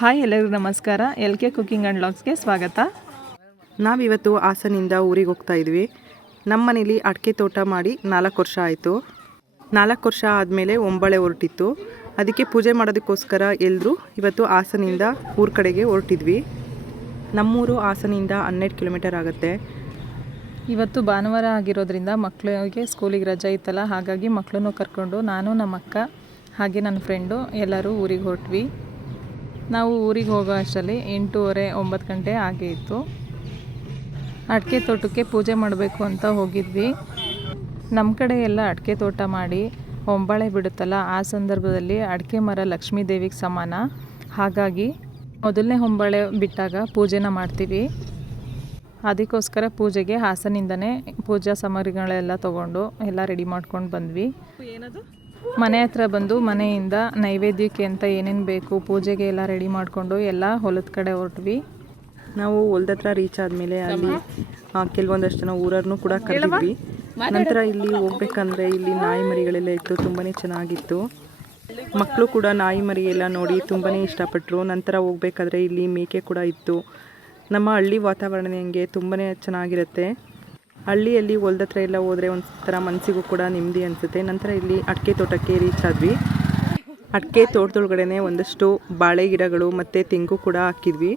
Hi ಎಲ್ಲರಿಗೂ ನಮಸ್ಕಾರ. L K cooking and ಲಾಗ್ಸ್ಗೆ ಸ್ವಾಗತ. ನಾವಿವತ್ತು ಹಾಸನಿಂದ ಊರಿಗೆ ಹೋಗ್ತಾ ಇದ್ವಿ. ನಮ್ಮ ಮನೇಲಿ ಅಡಿಕೆ ತೋಟ ಮಾಡಿ ನಾಲ್ಕು ವರ್ಷ ಆಯಿತು. ನಾಲ್ಕು ವರ್ಷ ಆದಮೇಲೆ ಒಂಬಳೆ ಹೊರಟಿತ್ತು. ಅದಕ್ಕೆ ಪೂಜೆ ಮಾಡೋದಕ್ಕೋಸ್ಕರ ಎಲ್ಲರೂ ಇವತ್ತು ಹಾಸನಿಂದ ಊರ ಕಡೆಗೆ ಹೊರಟಿದ್ವಿ. ನಮ್ಮೂರು ಹಾಸನಿಂದ ಹನ್ನೆರಡು ಕಿಲೋಮೀಟರ್ ಆಗುತ್ತೆ. ಇವತ್ತು ಭಾನುವಾರ ಆಗಿರೋದ್ರಿಂದ ಮಕ್ಕಳಿಗೆ ಸ್ಕೂಲಿಗೆ ರಜೆ ಇತ್ತಲ್ಲ ಹಾಗಾಗಿ ಮಕ್ಕಳನ್ನು ಕರ್ಕೊಂಡು ನಾನು ನಮ್ಮ ಅಕ್ಕ ಹಾಗೆ ನನ್ನ ಫ್ರೆಂಡು ಎಲ್ಲರೂ ಊರಿಗೆ ಹೊರಟ್ವಿ. ನಾವು ಊರಿಗೆ ಹೋಗೋ ಅಷ್ಟರಲ್ಲಿ ಎಂಟೂವರೆ, ಒಂಬತ್ತು ಗಂಟೆ ಆಗೇ ಇತ್ತು. ಅಡಿಕೆ ತೋಟಕ್ಕೆ ಪೂಜೆ ಮಾಡಬೇಕು ಅಂತ ಹೋಗಿದ್ವಿ. ನಮ್ಮ ಕಡೆ ಎಲ್ಲ ಅಡಿಕೆ ತೋಟ ಮಾಡಿ ಹೊಂಬಾಳೆ ಬಿಡುತ್ತಲ್ಲ, ಆ ಸಂದರ್ಭದಲ್ಲಿ ಅಡಿಕೆ ಮರ ಲಕ್ಷ್ಮೀ ದೇವಿಗೆ ಸಮಾನ. ಹಾಗಾಗಿ ಮೊದಲನೇ ಹೊಂಬಾಳೆ ಬಿಟ್ಟಾಗ ಪೂಜೆನ ಮಾಡ್ತೀವಿ. ಅದಕ್ಕೋಸ್ಕರ ಪೂಜೆಗೆ ಹಾಸನಿಂದನೇ ಪೂಜಾ ಸಾಮಗ್ರಿಗಳೆಲ್ಲ ತೊಗೊಂಡು ಎಲ್ಲ ರೆಡಿ ಮಾಡ್ಕೊಂಡು ಬಂದ್ವಿ. ಮನೆ ಹತ್ರ ಬಂದು ಮನೆಯಿಂದ ನೈವೇದ್ಯಕ್ಕೆ ಅಂತ ಏನೇನು ಬೇಕು ಪೂಜೆಗೆ ಎಲ್ಲ ರೆಡಿ ಮಾಡಿಕೊಂಡು ಎಲ್ಲ ಹೊಲದ ಕಡೆ ಹೊರಟ್ವಿ. ನಾವು ಹೊಲ್ದ ಹತ್ರ ರೀಚ್ ಆದಮೇಲೆ ಅಲ್ಲಿ ಕೆಲವೊಂದಷ್ಟು ಜನ ಊರನ್ನು ಕೂಡ ಕರೆದಿದ್ವಿ. ನಂತರ ಇಲ್ಲಿ ಹೋಗ್ಬೇಕಂದ್ರೆ ಇಲ್ಲಿ ನಾಯಿ ಮರಿಗಳೆಲ್ಲ ಇತ್ತು ತುಂಬಾ ಚೆನ್ನಾಗಿತ್ತು. ಮಕ್ಕಳು ಕೂಡ ನಾಯಿ ಮರಿ ಎಲ್ಲ ನೋಡಿ ತುಂಬಾ ಇಷ್ಟಪಟ್ಟರು ನಂತರ ಹೋಗ್ಬೇಕಾದ್ರೆ ಇಲ್ಲಿ ಮೇಕೆ ಕೂಡ ಇತ್ತು. ನಮ್ಮ ಹಳ್ಳಿ ವಾತಾವರಣ ಹೆಂಗೆ ತುಂಬಾ ಚೆನ್ನಾಗಿರುತ್ತೆ. ಹಳ್ಳಿಯಲ್ಲಿ ಹೊಲ್ದ ಹತ್ರ ಎಲ್ಲ ಹೋದರೆ ಒಂಥರ ಮನಸ್ಸಿಗೂ ಕೂಡ ನೆಮ್ಮದಿ ಅನಿಸುತ್ತೆ. ನಂತರ ಇಲ್ಲಿ ಅಡಿಕೆ ತೋಟಕ್ಕೆ ರೀಚ್ ಆದ್ವಿ. ಅಡಿಕೆ ತೋಟದೊಳಗಡೆ ಒಂದಷ್ಟು ಬಾಳೆ ಗಿಡಗಳು ಮತ್ತು ತೆಂಗು ಕೂಡ ಹಾಕಿದ್ವಿ.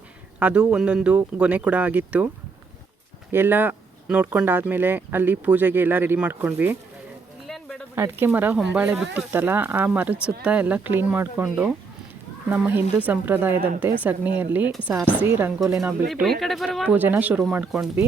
ಅದು ಒಂದೊಂದು ಗೊನೆ ಕೂಡ ಆಗಿತ್ತು. ಎಲ್ಲ ನೋಡ್ಕೊಂಡಾದ್ಮೇಲೆ ಅಲ್ಲಿ ಪೂಜೆಗೆ ಎಲ್ಲ ರೆಡಿ ಮಾಡ್ಕೊಂಡ್ವಿ. ಅಡಿಕೆ ಮರ ಹೊಂಬಾಳೆ ಬಿಟ್ಟಿತ್ತಲ್ಲ, ಆ ಮರದ ಸುತ್ತ ಎಲ್ಲ ಕ್ಲೀನ್ ಮಾಡಿಕೊಂಡು ನಮ್ಮ ಹಿಂದೂ ಸಂಪ್ರದಾಯದಂತೆ ಸಗಣಿಯಲ್ಲಿ ಸಾರಿಸಿ ರಂಗೋಲಿನ ಬಿಟ್ಟು ಪೂಜೆನ ಶುರು ಮಾಡ್ಕೊಂಡ್ವಿ.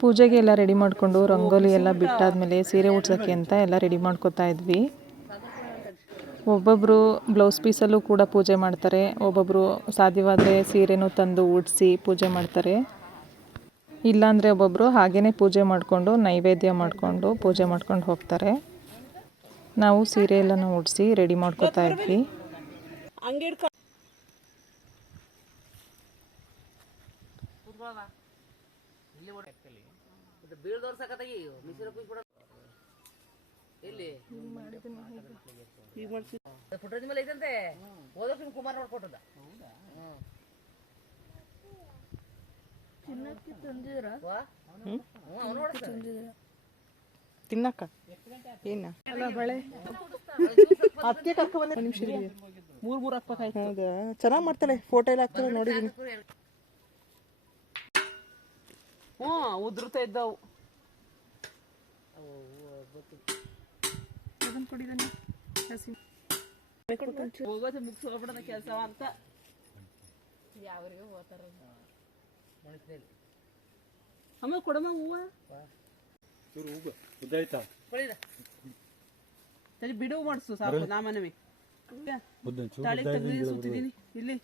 ಪೂಜೆಗೆ ಎಲ್ಲ ರೆಡಿ ಮಾಡಿಕೊಂಡು ರಂಗೋಲಿ ಎಲ್ಲ ಬಿಟ್ಟಾದ್ಮೇಲೆ ಸೀರೆ ಉಡ್ಸೋಕ್ಕೆ ಅಂತ ಎಲ್ಲ ರೆಡಿ ಮಾಡ್ಕೊತಾ ಇದ್ವಿ. ಒಬ್ಬೊಬ್ಬರು ಬ್ಲೌಸ್ ಪೀಸಲ್ಲೂ ಕೂಡ ಪೂಜೆ ಮಾಡ್ತಾರೆ. ಒಬ್ಬೊಬ್ಬರು ಸಾಧ್ಯವಾದರೆ ಸೀರೆನೂ ತಂದು ಉಡಿಸಿ ಪೂಜೆ ಮಾಡ್ತಾರೆ. ಇಲ್ಲಾಂದರೆ ಒಬ್ಬೊಬ್ಬರು ಹಾಗೇ ಪೂಜೆ ಮಾಡಿಕೊಂಡು ನೈವೇದ್ಯ ಮಾಡಿಕೊಂಡು ಪೂಜೆ ಮಾಡ್ಕೊಂಡು ಹೋಗ್ತಾರೆ. ನಾವು ಸೀರೆ ಎಲ್ಲನೂ ಉಡಿಸಿ ರೆಡಿ ಮಾಡ್ಕೊತಾ ಇದ್ವಿ. ಮೇಲೆ ಐತಂತೆ ಹೋದ ಕುಮಾರ್ ನೋಡ್ಕೊಟ್ಟದ ತಿನ್ನಕ್ಕ? ಏನ? ಅದಕ್ಕೆ ಕರ್ಕೊಂಡ್ ಬಂದೆ. ನಿಮಿಷ ಮೂರ್ ಮೂರ್ ಹಾಕ್ಬೇಕಾಯ್ತು ಹೌದಾ? ಚೆನ್ನಾಗಿ ಮಾಡ್ತಾಳೆ. ಫೋಟೋ ಎಲ್ಲ ಹಾಕ್ತಾರೆ ನೋಡಿದೀನಿ. ಹ್ಞೂ ಉದುರ್ತಾ ಇದ್ದವು. ಹೋಗೋದು ಮುಗಿಸ್ಕೊಬಿಡೋದ ಕೆಲಸ ಅಂತ. ಅಮ್ಮ ಕೊಡಮ್ಮ ಹೂವ. ಸರಿ ಬಿಡುವು ಮಾಡಿಸು ಸಾಕು ನಾ ಮನವಿ ತಾಳಿ ತೆಗ್ದು ಸುತ್ತಿದ್ದೀನಿ ಇಲ್ಲಿ.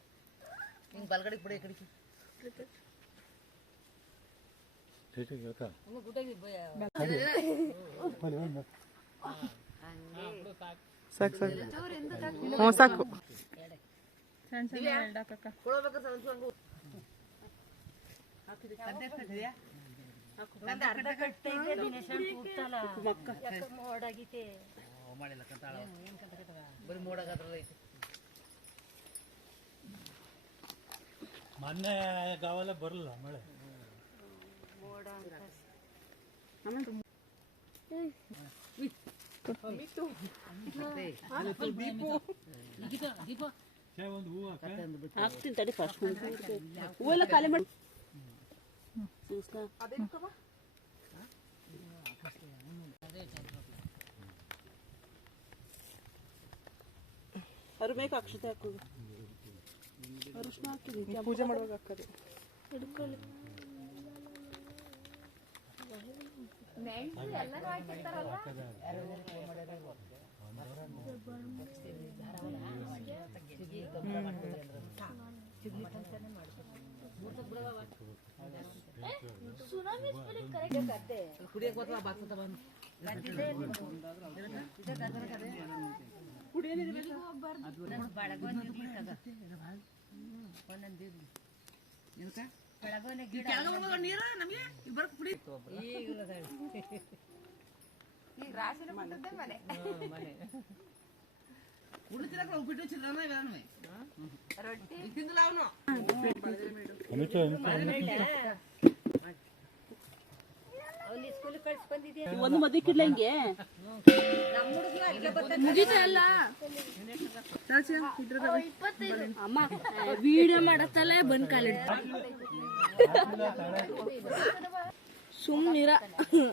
ಹಿಂಗ್ ಬಲ್ಗಡೆಗೆ ಬಿಡಿ ಕಡಿಕೆ. ಸಾಕು ಸಾಕು ಹ್ಞೂ ಸಾಕು ಅನ್ಸ್ಕೊಂಡು ಬರೀ ಮೋಡಾಗದ್ರಲ್ಲ ಐತಿ ಮೊನ್ನೆ ಗಾವಲ್ಲ ಬರಲ್ಲ ಮಳೆ ಒಂದು ಹೂವು ಹಾಕ್ತೀನಿ ತಡಿ ಫಸ್ಟ್ ಹೂವೆಲ್ಲ ಖಾಲಿ ಮಾಡಿ ಅದ್ರ ಮೇಲೆ ಅಕ್ಷತೆ ಹಾಕೋದು ಅರಿಶಿನ ಹಾಕಿದ್ದೀನಿ ಪೂಜೆ ಮಾಡುವಾಗ ಹಾಕೋದು ಮೆಣಸು ಎಲ್ಲರೂ ಹಾಕಿರ್ತಾರಲ್ಲ ಕುಡಿಯಕ್ಕೆ ಬರ್ತಾ ಬಾಕ್ತ ಬಂದು ಕುಡಿಯೋದು ಬಡಗೊಂದು ಒಂದೊಂದು ನೀರು ನಮಗೆ ಇಬ್ಬರು ಕುಡಿ ಕುಡಿತಿರಕ ಉಪ್ಪಿಟ್ಟು ಚಿತ್ರಾನ್ನ ಇವೆಲ್ಲನೂ. ಈಗ ತಿಂದಿಲ್ಲ ಅವನು ಅಮಿತ ಒಂದು ಮದಕ್ಕಿಡ್ಲ ಕಿಡ್ಲಂಗೆ ಅಮ್ಮ ವಿಡಿಯೋ ಮಾಡತ್ತಲ್ಲ ಬಂದ್ ಕಾಲಿಡ್ ಸುಮ್ನಿರ. ಹ್ಞೂ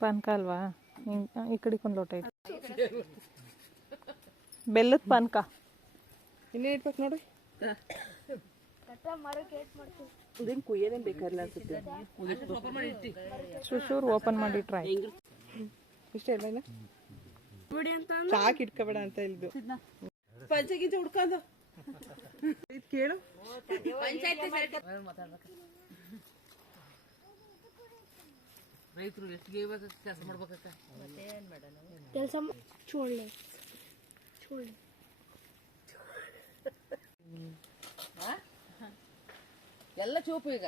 ಪಾನಕ ಅಲ್ವಾ ಈ ಕಡೆ ಒಂದು ಲೋಟ ಬೆಲ್ಲದ ಪಾನಕ? ಇನ್ನೇ ಇಡ್ಬೇಕು ನೋಡಿ. ಇದೇನು ಕುಯ್ಯೋದೇನು ಬೇಕಾಗಿಲ್ಲ ಅನ್ಸುತ್ತೆ? ಚೂರು ಓಪನ್ ಮಾಡಿ ಟ್ರೈ ಇಷ್ಟೇ ಇಲ್ಲ? ಸಾಕ್ ಇಟ್ಕೋಬೇಡ ಅಂತ ಇಲ್ದು. ಪಂಚೆ ಗಿಂಚೆ ಹುಡ್ಕೊಂಡು. ಇದು ಕೇಳು. ರೈತರು ಎಷ್ಟು ಕೆಲಸ ಮಾಡ್ಬೇಕಕ್ಕ? ಕೆಲಸ ಚೋಳ್ಳೆ ಚೋಳ್ಳೆ ಎಲ್ಲ ಚೂಪು ಈಗ.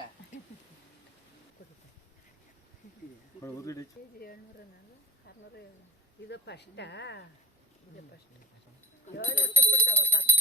ಇದು ಫಸ್ಟಾ? ಇದು ಫಸ್ಟ್. ಏಳು ವರ್ಷ ಬಿಡ್ತಾವ ಫಸ್ಟ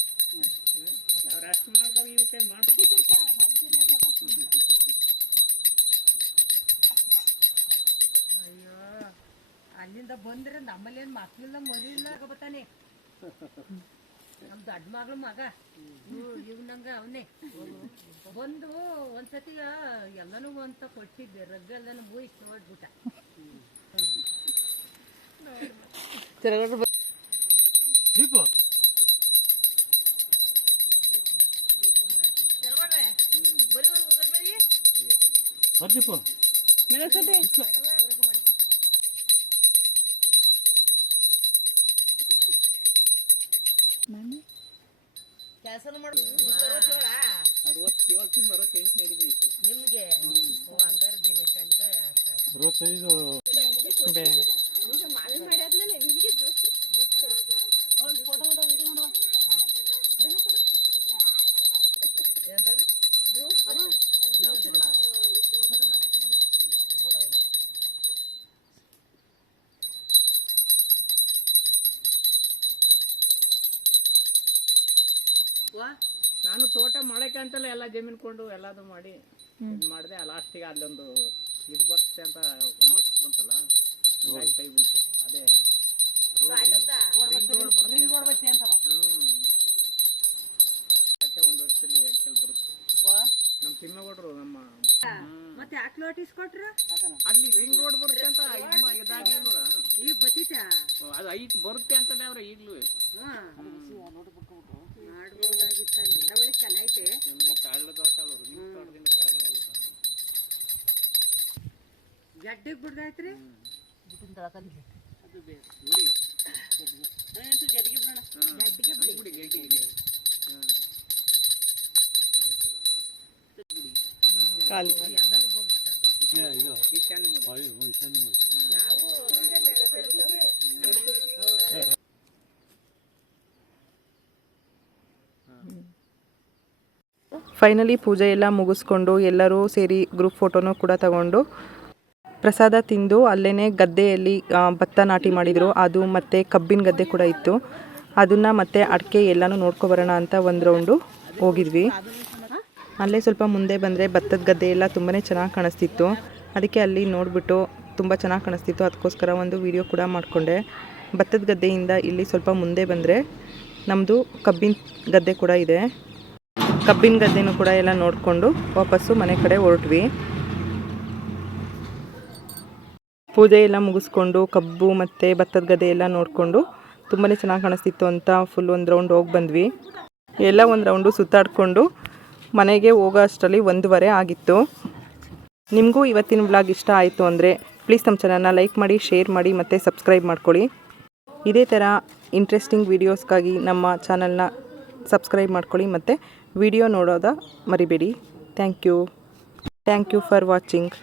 ಅಯ್ಯೋ ಅಲ್ಲಿಂದ ಬಂದ್ರೆ ನಮ್ಮಲ್ಲೇನ್ ಮಕ್ಳಿಲ್ಲ ಮರಿಲ್ಲ ಬರ್ತಾನೆ. ನಮ್ ದೊಡ್ಡ ಮಗಳ ಮಗ. ಇವ್ನಂಗ ಅವನೇ. ಬಂದು ಒಂದ್ಸತಿ ಎಲ್ಲನೂ ಅಂತ ಕೊಟ್ಟಿದ್ದೆ ರಗ್ಗೆಲ್ಲನೂ ಇಷ್ಟ ಮಾಡ್ಬಿಟ್ಟ ದೀಪ. ಬರ್ದೀಪ ಕೆಲಸನ ಮಾಡ. ನಿಮ್ಗೆ ಓ ಹಂಗಾರ ದಿನೇಶ್ ಅಂತ ಅರವತ್ತೈದು. ಬೇಡ ನಾನು ತೋಟ ಮಾಡಕ್ಕೆ ಅಂತಲ್ಲ ಎಲ್ಲ ಜಮೀನ್ ಕೊಂಡು ಎಲ್ಲದು ಮಾಡಿ ಇದು ಮಾಡಿದೆ ಲಾಸ್ಟಿಗೆ ಅಲ್ಲೊಂದು ಇದು ಬರ್ತದೆ ಅಂತ ನೋಟಿಸ್ ಬಂತಲ್ಲ? ಹಂಗಾಗಿ ಕೈ ಬಿಟ್ಟು ಅದೇ. ಒಂದು ವರ್ಷದಲ್ಲಿ ಅಡ್ಕೆಲ್ ಬರುತ್ತೆ. ನಮ್ಮ ತಿಮ್ಮೇಗೌಡರು ನಮ್ಮ ಮತ್ತೆ ಯಾಕೆ ಕೊಟ್ರು? ಕೊಟ್ರ ಅಲ್ಲಿ ರಿಂಗ್ ರೋಡ್ ಬರುತ್ತೆ ಅಂತ ಈಗ ಬತ್ತೀತಾ? ಅದು ಐಟ್ ಬರುತ್ತೆ ಅಂತಲೇ ಅವ್ರೆ ಈಗಲೂ. ಮಾಡ್ಬೋದಾಗಿತ್ತಲ್ಲಿ ಗಡ್ಡೆಗೆ ಬಿಡ್ದೈತ್ರಿ ಗುಡಿ ನಾನಂತೂ ಜಡ್ಗೆ ಬಿಡೋಣ. ಜಡ್ಗೆ ಬಿಡಿ. ಕಾಲು ಇದು. ಈಶಾನ್ಯ. ವಾಯು ಈಶಾನ್ಯ ಮೂಲೆ. ಫೈನಲಿ ಪೂಜೆ ಎಲ್ಲ ಮುಗಿಸ್ಕೊಂಡು ಎಲ್ಲರೂ ಸೇರಿ ಗ್ರೂಪ್ ಫೋಟೋನು ಕೂಡ ತಗೊಂಡು ಪ್ರಸಾದ ತಿಂದು ಅಲ್ಲೇ ಗದ್ದೆಯಲ್ಲಿ ಭತ್ತ ನಾಟಿ ಮಾಡಿದರು. ಅದು ಮತ್ತು ಕಬ್ಬಿನ ಗದ್ದೆ ಕೂಡ ಇತ್ತು. ಅದನ್ನು ಮತ್ತು ಅಡಿಕೆ ಎಲ್ಲನೂ ನೋಡ್ಕೊಬರೋಣ ಅಂತ ಒಂದು ರೌಂಡು ಹೋಗಿದ್ವಿ. ಅಲ್ಲೇ ಸ್ವಲ್ಪ ಮುಂದೆ ಬಂದರೆ ಭತ್ತದ ಗದ್ದೆ ಎಲ್ಲ ತುಂಬಾ ಚೆನ್ನಾಗಿ ಕಾಣಿಸ್ತಿತ್ತು. ಅದಕ್ಕೆ ಅಲ್ಲಿ ನೋಡಿಬಿಟ್ಟು ತುಂಬ ಚೆನ್ನಾಗಿ ಕಾಣಿಸ್ತಿತ್ತು. ಅದಕ್ಕೋಸ್ಕರ ಒಂದು ವಿಡಿಯೋ ಕೂಡ ಮಾಡಿಕೊಂಡೆ. ಭತ್ತದ ಗದ್ದೆಯಿಂದ ಇಲ್ಲಿ ಸ್ವಲ್ಪ ಮುಂದೆ ಬಂದರೆ ನಮ್ಮದು ಕಬ್ಬಿನ ಗದ್ದೆ ಕೂಡ ಇದೆ. ಕಬ್ಬಿನ ಗದ್ದೆನೂ ಕೂಡ ಎಲ್ಲ ನೋಡಿಕೊಂಡು ವಾಪಸ್ಸು ಮನೆ ಕಡೆ ಹೊರಟ್ವಿ. ಪೂಜೆ ಎಲ್ಲ ಮುಗಿಸ್ಕೊಂಡು ಕಬ್ಬು ಮತ್ತು ಭತ್ತದ ಗದೆ ಎಲ್ಲ ನೋಡಿಕೊಂಡು ತುಂಬಾ ಚೆನ್ನಾಗಿ ಕಾಣಿಸ್ತಿತ್ತು ಅಂತ ಫುಲ್ ಒಂದು ರೌಂಡ್ ಹೋಗಿ ಬಂದ್ವಿ. ಎಲ್ಲ ಒಂದು ರೌಂಡು ಸುತ್ತಾಡಿಕೊಂಡು ಮನೆಗೆ ಹೋಗೋ ಅಷ್ಟರಲ್ಲಿ ಒಂದೂವರೆ ಆಗಿತ್ತು. ನಿಮಗೂ ಇವತ್ತಿನ ಬ್ಲಾಗ್ ಇಷ್ಟ ಆಯಿತು ಅಂದರೆ ಪ್ಲೀಸ್ ನಮ್ಮ ಚಾನಲ್ನ ಲೈಕ್ ಮಾಡಿ ಶೇರ್ ಮಾಡಿ ಮತ್ತು ಸಬ್ಸ್ಕ್ರೈಬ್ ಮಾಡ್ಕೊಳ್ಳಿ. ಇದೇ ಥರ ಇಂಟ್ರೆಸ್ಟಿಂಗ್ ವೀಡಿಯೋಸ್ಗಾಗಿ ನಮ್ಮ ಚಾನಲ್ನ ಸಬ್ಸ್ಕ್ರೈಬ್ ಮಾಡ್ಕೊಳ್ಳಿ ಮತ್ತು ವಿಡಿಯೋ ನೋಡೋದ ಮರಿಬೇಡಿ. Thank you thank you for watching